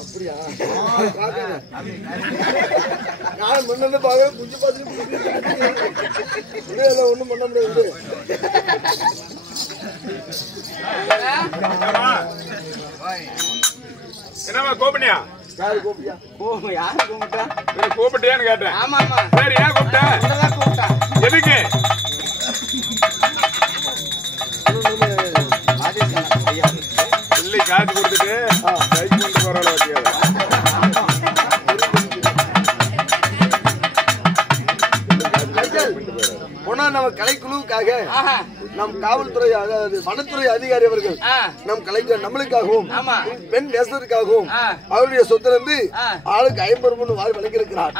அப்படியா? நான் முன்ன பாக்க குஞ்சு பார்த்துட்டு ஒண்ணும் பண்ண முடியாது. என்னமா கோபனியா? யாரு கூப்பிட்டியா? யாரு கூப்பிட்டா? கூப்பிட்டியான்னு கேட்டேன். ஆமா ஆமா. சரி, ஏன் கூப்பிட்டா? கூப்பிட்டா எதுக்கு? இல்லை, காசு கொடுத்துட்டு பைக் கொண்டு போறாள் வச்சியா? போனா நம்ம கலைக்குழுவுக்காக நம் காவல்துறை அதாவது வனத்துறை அதிகாரி அவர்கள் நம் கலைஞ நம்மளுக்காகவும் பெண் நேசருக்காகவும் அவருடைய சொத்திலிருந்து ஆளுக்கு 50 ரூபாய் வாரி வழங்கியிருக்கிறார்.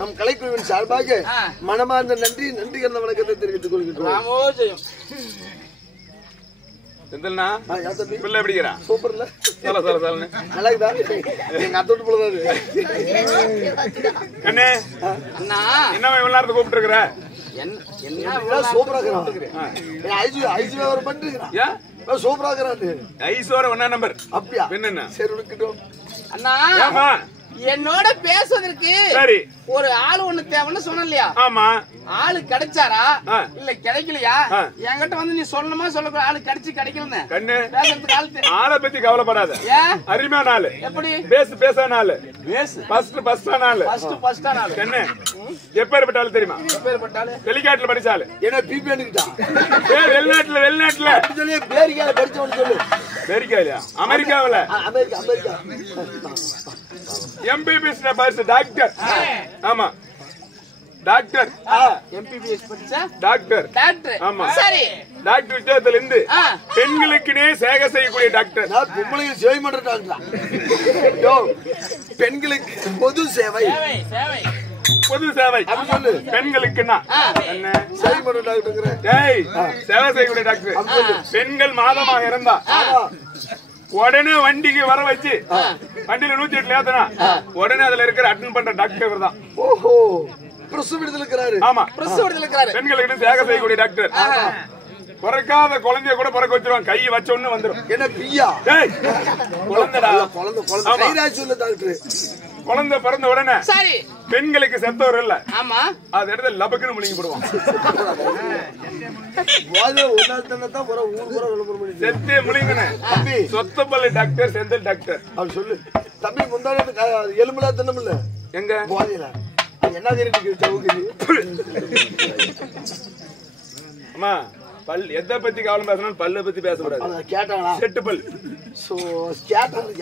நம் கலைக்குழுவின் சார்பாக மனமார்ந்த நன்றி என்ற வணக்கத்தை தெரிவித்துக் கொள்கின்றோம். செந்தில்னா பிள்ளை எப்படிக்கிறா? சூப்பர்ல சொல்ல சொல்ல சொல்லுங்க. அழகுதா? எங்க அத்தோட்டு போலதான் கண்ணே, என்ன இவ்வளவு நேரத்தை கூப்பிட்டு இருக்கிற? சூப்பரா சூப்பரா ஐசோர ஒன்னா நம்பர். அப்படியா? என்ன சரி இருக்கட்டும் அண்ணா. என்னோட பேசுவதற்கு ஒரு ஆளு ஒண்ணு தேவைன்னு சொன்ன இல்லையா? ஆமா. ஆளு கிடைச்சாரா இல்ல கிடைக்கலையா? என்கிட்ட வந்து நீ சொல்லணுமா சொல்ல ஆளு கிடைக்கலன்னு கண்ணு ஆளை பத்தி கவலைப்படாத. அருமையான ஆளு. எப்படி? பேசான ஆளு. பஸ்டான ஆளு. கண்ணு எப்பேற்பட்டாலும் தெரியுமா? வெளிநாட்டுல படிச்சாலு. என்ன பிபிஎன்னுக்கிட்டா? வெளிநாட்டுல பேரிக்கால படிச்சவன்னு சொல்லு. பேரிக்காலையா? அமெரிக்காவில. அமெரிக்கா எம்பிபிஎஸ் படிச்ச டாக்டர். ஆமா டாக்டர். எம்பிபிஎஸ் படிச்ச டாக்டர். ஆமா. சரி, டாக்டர் விஷயத்துல இருந்து பெண்களுக்குனே சேவை செய்யக்கூடிய டாக்டர். பொம்பளைகள் சேவை பண்ற டாக்டர். பெண்களுக்கு பொது சேவை. பொது சேவை சொல்லு. பெண்களுக்குன்னா என்ன சேவை பண்ற டாக்டர்? சேவை செய்யக்கூடிய டாக்டர். பெண்கள் மாதமாக இருந்தா உடனே வண்டிக்கு வர வச்சு வண்டியில 108 ஏத்தனா உடனே அதுல இருக்கிற அட்டன் பண்ற டாக்டர் தான். ஓஹோ, பிரசவத்தில் இருக்கிறாரு. ஆமா, பிரசவத்தில் இருக்கிறாரு. பெண்களுக்கு சேவை செய்யக்கூடிய டாக்டர். பிறக்காத குழந்தைய கூட பிறக்க வச்சிருவாங்க. கை வச்ச ஒண்ணு வந்துடும். என்ன பியா? குழந்தைடா. குழந்தை பிறந்த உடனே சரி பெண்களுக்கு செத்தவர் இல்ல. ஆமா, அது இடத்துல லபக்குன்னு முழுங்கி போடுவான். செத்து முழுங்கின சொத்தப்பள்ளி டாக்டர், செந்தில் டாக்டர். அப்படி சொல்லு தம்பி. முந்தாடி எலும்புலா தின்னமில்ல எங்க போதையில என்ன அம்மா பல் எதை பத்தி கவலை பேசணும்? பல்ல பத்தி பேசக்கூடாது. கேட்டாங்களா? செட்டு பல்.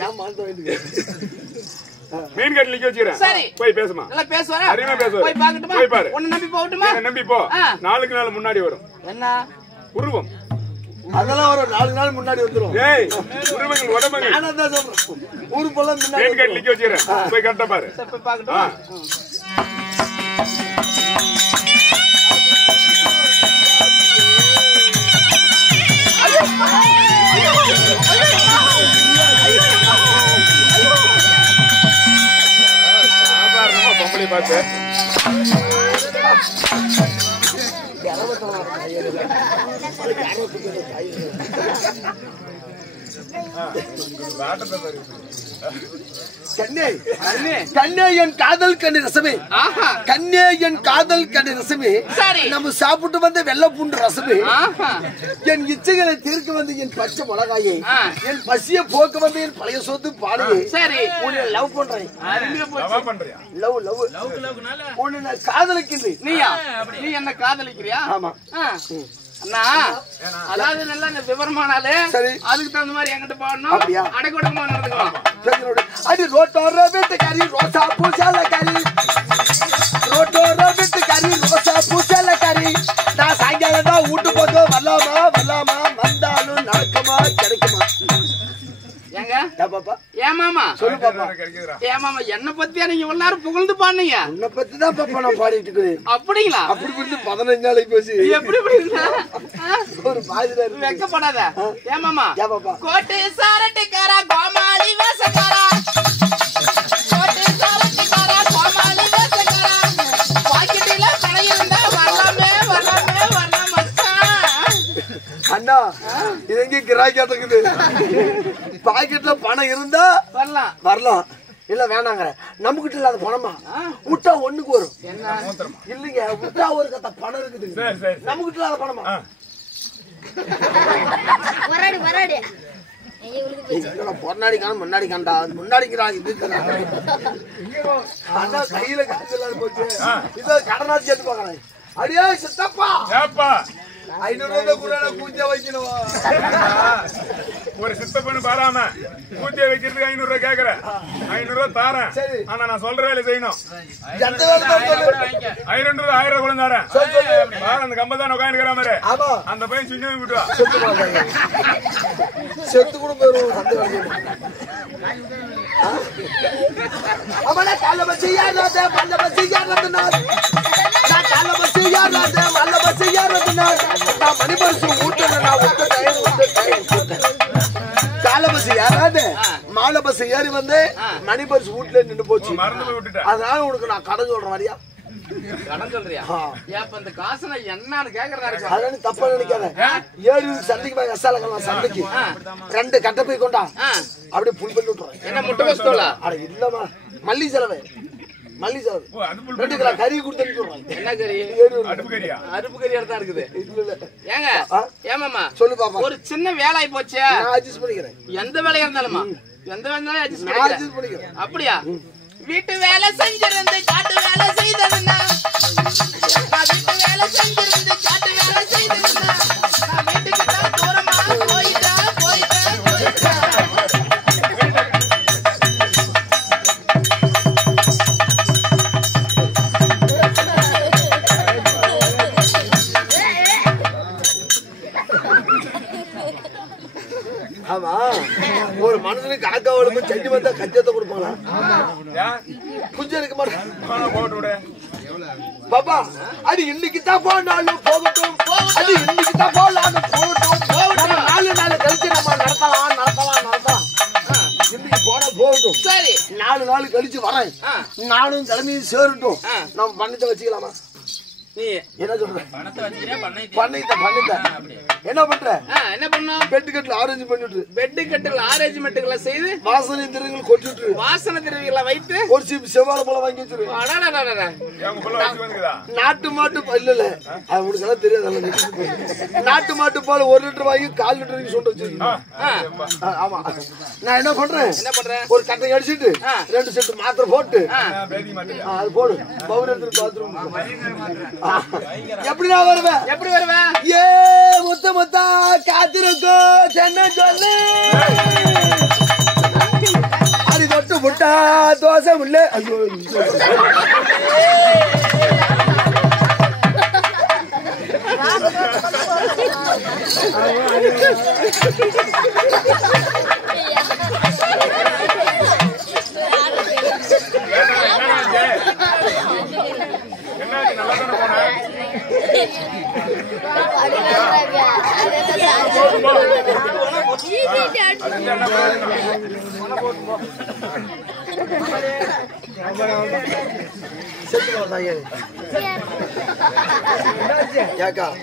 ஏன் மாத்த வேண்டியது? மீன் கட்டி நிக்க வச்சுக்கிறேன். போய் பேசுமா. நல்லா பேசுவாரா? அருமையா பேசுவாரு. போய் பார்க்கட்டுமா? போய் பாரு. உன்னை நம்பி போகட்டுமா? நம்பி போ. நாளுக்கு நாள் முன்னாடி வரும். என்ன உருவம்? அதெல்லாம் ஒரு 4 நாள் முன்னாடி வந்துரும். உருவங்கள் உடம்புகள். நான் தான் சொல்றேன். ஊரு போல மீன் கட்டி நிக்க வச்சுக்கிறேன். போய் கட்ட பாரு. போய் பார்க்கட்டுமா? பொம்பளை பார்த்து கண்ணே என் காதல் கண்ணு ரசமே. கண்ணே என் காதல் கண்ணு ரசமே. நம்ம சாப்பிட்டு வந்த வெள்ளை பூண்டு ரசமே. என் இச்சைகளை தீர்க்க வந்த என் பச்சை மிளகாயே. என் பசிய போக்க வந்த என் பழைய சொத்து பாடையே. உன்னை லவ் பண்றேன். லவ் லவ் உன்னை நான் காதலிக்கிறேன். நீ என்ன காதலிக்கிறியா? ஆமா அண்ணா, அதாவது நல்லா விவரமானாலே அதுக்கு தகுந்த மாதிரி என்கிட்ட பாடணும். அடக்கொடமா நடந்துக்கலாம். அது ரோட்டோர வீட்டுக்காரி ரோசா பூசால கறி. ரோட்டோர வீட்டுக்காரி ரோசா பூசால கறி. நான் சாயங்காலம் தான் வீட்டு போது வரலாமா வந்தாலும் நடக்குமா கிடைக்குமா? என்ன பத்தியா நீங்க இவ்வளவு நேரம் புகழ்ந்து பாடுனீங்க? உன்னை பத்தி தான் பாப்பா நான் பாடிட்டு இருக்கேன். அப்படிங்களா? அப்படி 15 நாளைக்கு போச்சு. எப்படி ஒரு மாதிரி வெக்கப்படாத. ஏமாமா கோட்டை சாரட்டிக்காரா கோமாளி வேசக்காரா. கோட்டை சாரட்டிக்காரா கோமாளி வேசக்காரா. பாக்கெட்டில பணம் இருந்தா வரலாமே மச்சான். அண்ணா இது எங்க கிராக்கி இருக்குது? பாக்கெட்ல கிட்ட பணம் இருந்தா வரலாம் வரலாம், இல்ல வேணாங்கிற. நம்ம கிட்ட இல்லாத பணமா விட்டா ஒண்ணுக்கு வரும். இல்லைங்க, விட்டா ஒரு கத்த பணம் இருக்குது. நம்ம கிட்ட இல்லாத பணமா பொன்னாடி காணும் முன்னாடி காண்டா முன்னாடிக்கிறா. இது கையில காசு இல்லாத போச்சு. இதை கடனாச்சு எடுத்து பாக்கிறேன். அடியே சித்தப்பா 500 கூட பூஜை வைக்கணும். ஒரு சித்தப்பன்னு பாராம பூஜை வைக்கிறதுக்கு 500 ரூபாய் கேக்குறேன். 500 ரூபாய் தாரேன். ஆனா நான் சொல்ற வேலை செய்யணும். 1000 ரூபாய் குழந்தாரேன். அந்த கம்பதான் உட்காந்துக்கிற மாதிரி அந்த பையன் சின்ன விட்டுவா செத்து கூட போயிருவோம். அவன கால பசி யாராதே மல்ல பசி யாராதே நான் கால பசி யாராதே மல்ல பசி யாராதே நான் மணிபர்சு ஊட்டல நான் ஊட்ட டைம் கால பசி யாராதே மால பசி ஏறி வந்து மணிபர்சு ஊட்ல நின்னு போச்சு. மறந்து போய் விட்டுட்டேன். அதனால உனக்கு நான் கடன் சொல்றேன் வரியா? கடன் சொல்றியா? ஏப்ப இந்த காசு நான் என்னன்னு கேக்குறதா இருக்கு. அதனால தப்பா நினைக்காத. ஏறி சந்தைக்கு போய் கசாலக்கலாம் சந்தைக்கு 2 கட்ட போய் கொண்டா அப்படியே புல் பண்ணி விட்டுறேன். என்ன முட்டை வஸ்தோலா? அட இல்லமா மல்லி செலவு மல்லி செலவு 2 கிலோ கறி கொடுத்து அனுப்பிடுறேன். என்ன கறி? அடுப்பு கறியா? அறுப்பு கறியா தான் இருக்குது. ஏங்க ஏமாமா சொல்லு பாப்பா. ஒரு சின்ன வேலை ஆயி போச்சு. நான் அட்ஜஸ்ட் பண்ணிக்கிறேன். எந்த வேலையா இருந்தாலுமா எந்த வேலையாலும் அட்ஜஸ்ட் பண்ணிக்கிறேன். அப்படியா? வீட்டு வேலை செஞ்சிருந்து காட்டு வேலை செய்ததுன்னா வீட்டு வேலை செஞ்சிருந்து காட்டு வேலை செய்ததுன்னா நான் வீட்டுக்கு தான் தூரமா போயிட்டா ஆமா, ஒரு மனுஷனுக்கு காக்காவளுக்கும் செடி வந்தா கச்சத்தை கொடுப்பாங்களா? குஞ்சம் இருக்க மாட்டேன் பாப்பா. அது இன்னைக்கு தான் போனாலும் போகட்டும், அது இன்னைக்கு தான் போனாலும் போகட்டும். 4 நாள் கழிச்சு நம்ம நடத்தலாம். இன்னைக்கு போனா போகட்டும். சரி 4 நாள் கழிச்சு வரேன். நானும் தலைமையும் சேரட்டும். நம்ம பண்ணத்தை வச்சுக்கலாமா? நீ என்ன சொல்ற? பணத்தை வச்சிக்கிறியா? பண்ணிட்ட என்ன பண்ற? என்ன பண்ணோம்? பெட் கட்டில் அரேஞ்ச் பண்ணிட்டு பெட் கட்டில் அரேஞ்ச்மெண்ட்களை செய்து வாசனை திரவியங்கள் கொட்டிட்டு வாசனை திரவியங்களை வைத்து ஒரு சீப் செவ்வாழை பழம் வாங்கி வச்சிரு. நாட்டு மாட்டு இல்ல அது உங்களுக்கு எல்லாம் தெரியாது. நாட்டு மாட்டு பால் 1 லிட்டர் வாங்கி 1/4 லிட்டருக்கு சுண்ட வச்சிருக்கீங்க. ஆமா, நான் என்ன பண்றேன்? ஒரு கட்டை அடிச்சுட்டு 2 செட் மாத்திரை போட்டு அது போடு. பவுன் எடுத்துட்டு பாத்ரூம் எப்படி நான் வருவேன்? எப்படி வருவேன்? ஏ முத்த முத்தா காத்திருக்கும் சென்னை சொல்லு அது தொட்டு முட்டா தோசை உள்ள. ஐயோ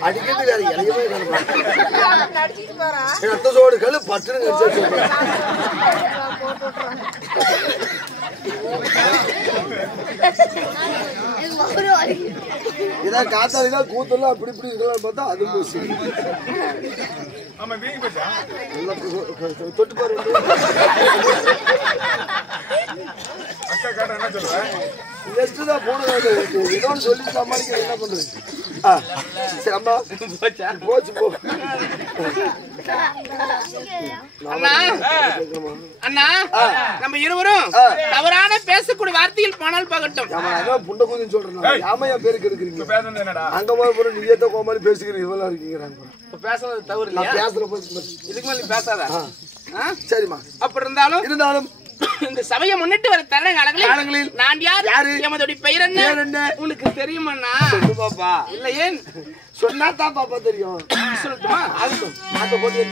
அடிக்கிறது வேற இலையவே ரத்த சோடு கல் பட்டு இதான் காத்தாடிதான் கூத்தெல்லாம் அப்படி இப்படி இருக்கலாம் பார்த்தா அது போச்சு. தொட்டு பாரு. தான் போன ஏதோ சொல்லி சமாளிக்க என்ன பண்றது? சரி அம்மா போச்சு போ. அண்ணா நம்ம இருவரும் தவறான பேசக்கூடிய வார்த்தையில் போனால் பகட்டும். புண்ட கூதின்னு சொல்றேன். ஆமையா பேருக்கு எடுக்கிறீங்க அங்க போற நீயத்த கோமாளி பேசுகிறீங்க. இவெல்லாம் இருக்கீங்க பேசுறது தவறு இல்லையா? பேசுற இதுக்கு மேல பேசாத. சரிம்மா. அப்படி இருந்தாலும் இந்த சபையை முன்னிட்டு வர தருணங்களில் நான் யாரு எமதுடைய பெயர் என்ன உனக்கு தெரியுமாண்ணா? சொல்லு பாப்பா. இல்ல ஏன் சொன்னா தான் பாப்பா தெரியும். சொல்லட்டுமா? ஆகட்டும். அந்த போட்டு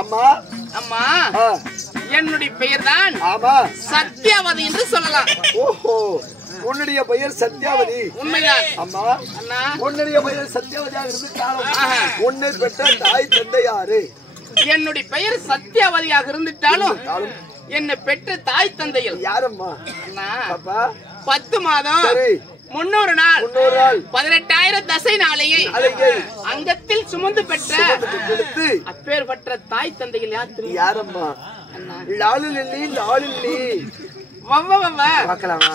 அம்மா அம்மா என்னுடைய பெயர் தான் ஆமா சத்யாவதி என்று சொல்லலாம். ஓஹோ உன்னுடைய பெயர் சத்யாவதி. உண்மைதான் அம்மா. அண்ணா உன்னுடைய பெயர் சத்யாவதியாக இருந்துட்டாலும் உன்னை பெற்ற தாய் தந்தை யாரு? என்னுடைய பெயர் சத்யாவதியாக இருந்துட்டாலும் என்னை பெற்ற தாய் தந்தையில் யாரம்மா? அண்ணா பாப்பா 10 மாதம் சரி 300 நாள் 18,000 தசை நாளையை அங்கத்தில் சுமந்து பெற்ற அப்பேற்பட்ட தாய் தந்தையில் யார் தெரியும்? யாரம்மா? லாலிலி லாலிலி வவ்வ வவ்வ பார்க்கலாமா?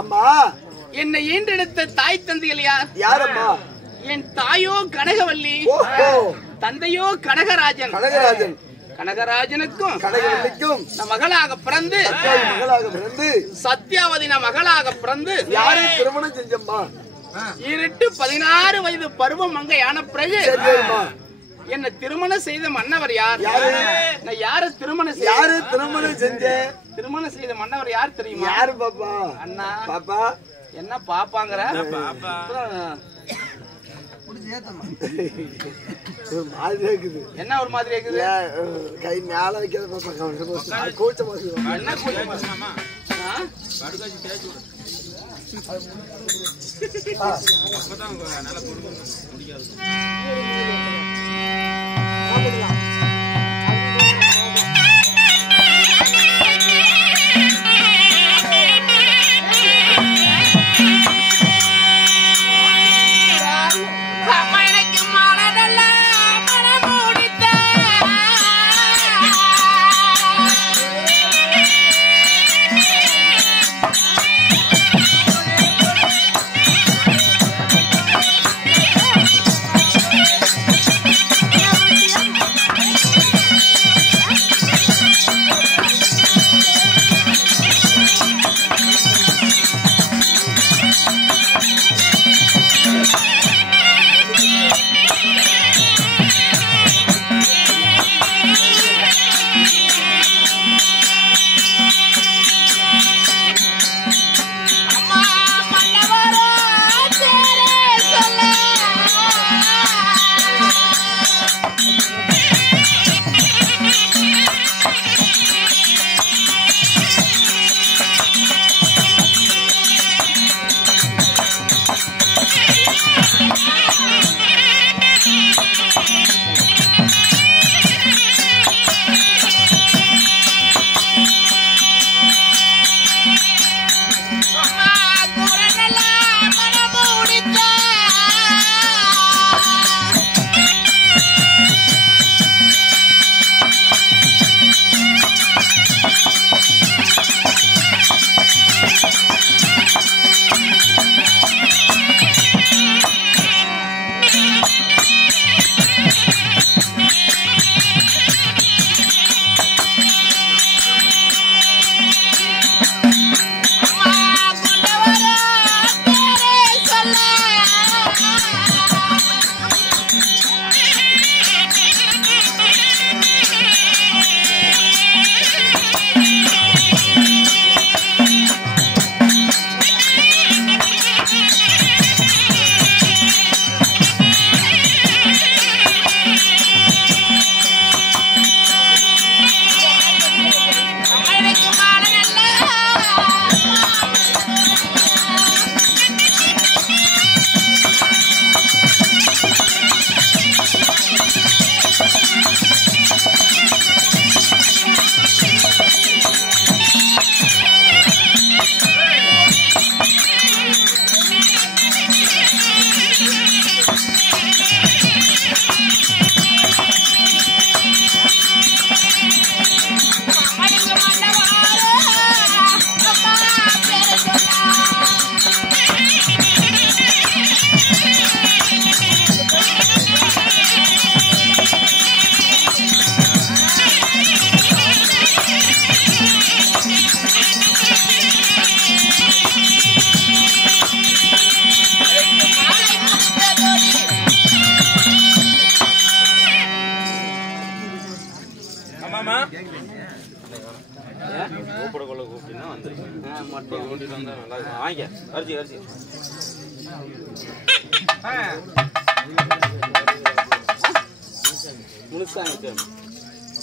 அம்மா என்னை ஈன்றெடுத்த தாய் தந்தைகள் யார்? யாரம்மா? என் தாயோ கனகவல்லி, தந்தையோ கனகராஜன். கனகராஜனுக்கும் கனகவல்லிக்கும் மகளாக பிறந்து சத்யாவதி மகளாக பிறந்து யாரை திருமணம் செஞ்சம்மா? 16 வயது பருவம் மங்கையான பிறகு என்ன திருமணம் செய்த மன்னவர் யார்? நான் யாரு திருமணம் செஞ்சேன்? திருமணம் செய்த மன்னவர் யார் தெரியுமா? யாரு பாப்பா? அண்ணா பாப்பா என்ன பாப்பாங்கற? என்ன ஒரு மாதிரி இருக்குது? கை மேல வைக்கிற பாப்பா கோச்ச மாதிரி என்ன கோச்சமா? அப்பதான் நல்ல முடியாது.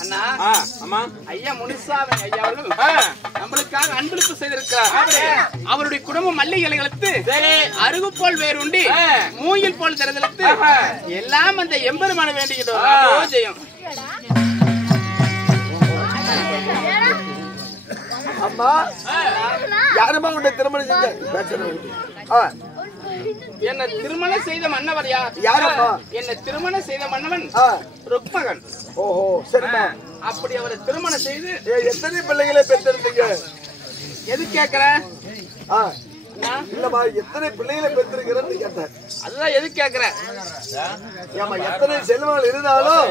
அண்ணா ஆமா ஐயா முனிசாமி ஐயா அவர்கள் நம்மளுக்காக அன்பளிப்பு செய்திருக்கிறார். அவருடைய குடும்பம் மல்லிகை இலைகளுக்கு அருகு போல் வேறுண்டி மூயில் போல் திறந்தெழுத்து எல்லாம் அந்த எம்பெருமான வேண்டியது ஜெயம். அம்மா யாருமா உன்னை திருமணம் செஞ்ச? என்ன திருமணம் செய்த மன்னவர் யார்? யாரப்பா? என்ன திருமணம் செய்த மன்னவன் ருக்மகன். ஓஹோ சரிமா. அப்படி அவரை திருமணம் செய்து எத்தனை பிள்ளைகளை பெற்றிருந்தீங்க? எது கேக்குற? இல்லமா எத்தனை பிள்ளைகளை பெற்றிருக்கிறேன்னு கேட்டேன். அதுதான் எது கேக்குற? ஏமா எத்தனை செல்வங்கள் இருந்தாலும்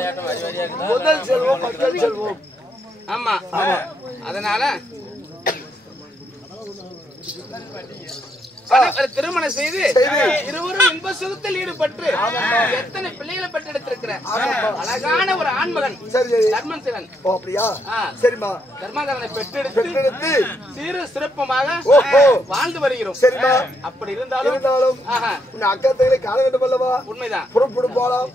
முதல் செல்வம் மக்கள் செல்வம். ஆமா அதனால திருமணம் செய்து இருவரும் இன்ப சுகத்தில் ஈடுபட்டு எத்தனை பிள்ளைகளை பெற்றெடுத்திருக்கிற அழகான ஒரு ஆண்மகன் தர்மன். அப்படியா? சரிமா. தர்மகரனை பெற்றெடுத்து சீரு சிறப்பமாக வாழ்ந்து வருகிறோம். சரிமா. அப்படி இருந்தாலும் அக்கா தங்களை காண வேண்டும் அல்லவா? உண்மைதான். புறப்படு போலாம்.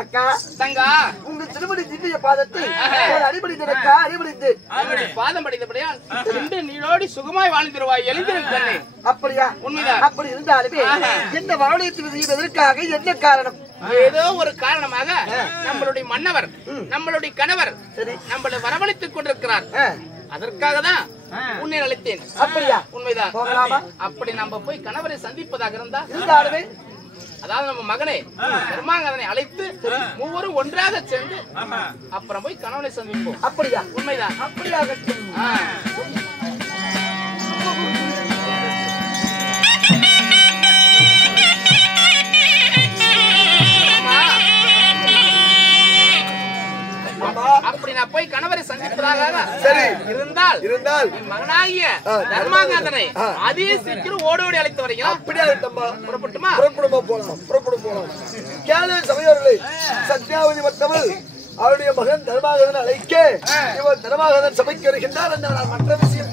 அக்கா தங்கா உங்க திருமணி திவ்ய பாதத்தில் அடிபடிந்து பாதம் படித்தபடியால் நீரோடி சுகமாய் வாழ்ந்திருவாய் எழுந்திருந்தே. அப்படியா? உண்மைதான். அப்படி இருந்தாலுமே என்ன வாழையத்து செய்வதற்காக என்ன காரணம்? ஏதோ ஒரு காரணமாக நம்மளுடைய மன்னவர் நம்மளுடைய கணவர் நம்மளை வரவழைத்துக் கொண்டிருக்கிறார். அதற்காக தான் உன்னை அழைத்தேன். அப்படியா? உண்மைதான். போகலாமா? அப்படி நம்ம போய் கணவரை சந்திப்பதாக இருந்தாலுமே அதாவது நம்ம மகனை தர்மாங்கதனை அழைத்து மூவரும் ஒன்றாக சேர்ந்து அப்புறம் போய் கணவனை சந்திப்போம். அப்படியா? உண்மைதான். அப்படியாக அப்படி நான் போய் கணவரை சந்திப்பதாக சரி இருந்தால் என் மகனாகிய தர்மாங்கதனை அதே சீக்கிரம் ஓடோடி அழைத்து வரீங்களா? அப்படியா? புறப்பட்டுமா? புறப்படும் போலாம். கேளு சபையோர்களே, சத்யாவதி மற்றவள் அவருடைய மகன் தர்மாகதன் அழைக்க இவர் தர்மாகதன் சபைக்கு வருகின்றார் என்றால் மற்ற விஷயம்